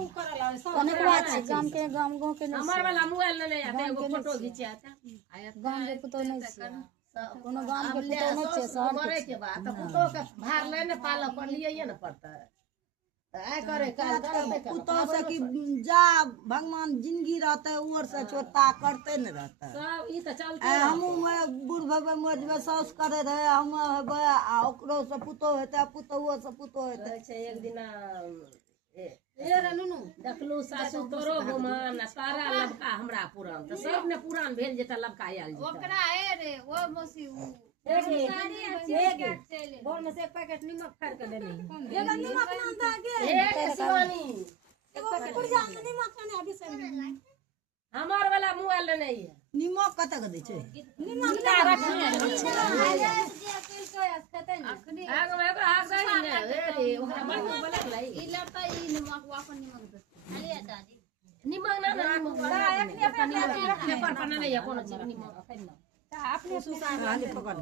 उ करला कने बात छै गाम के गाम के नहीं हमार वाला मोबाइल ले आते एगो फोटो खिंचा था गाम के पुतो नहीं छै कोनो गाम के पुतो नहीं छै शहर करे के बात तो पुतो के भार ले ने पालो कर लिए न पड़ता आय करे काल करते पुतो से कि जा भगवान जिंदगी रहते और से छोटा करते न रहते सब ई त चलते हमू बूढ़ भवे मजबे साउस करे रहे हम हेबे आ ओकरो से पुतो हेते पुतोओ से पुतो हेते छै एक दिन ए रे नुनु देखलू सासू तोरो गुमान सारा लबका हमरा पुरान त सब ने पुरान भेल जेता लबका आयल ओकरा ए रे ओ मौसी उ बोल में से एक पैकेट नमक फाड़ के देनी एगो नमक ना दा के ए शिवानी एगो पुरजा में नमक ना अभी से हमार वाला मोबाइल ले नहीं है नमक कत के दै छै नमक ना रखने अखनी आग में एकरा आग दही ने रे ओकरा बात बोले लाई ई लता ई नमक वापन नमक दे खाली दादी निमक ना ना निमक पेपर पर नहीं है कोनो चीज निमक अपने सुसा खाली पकड़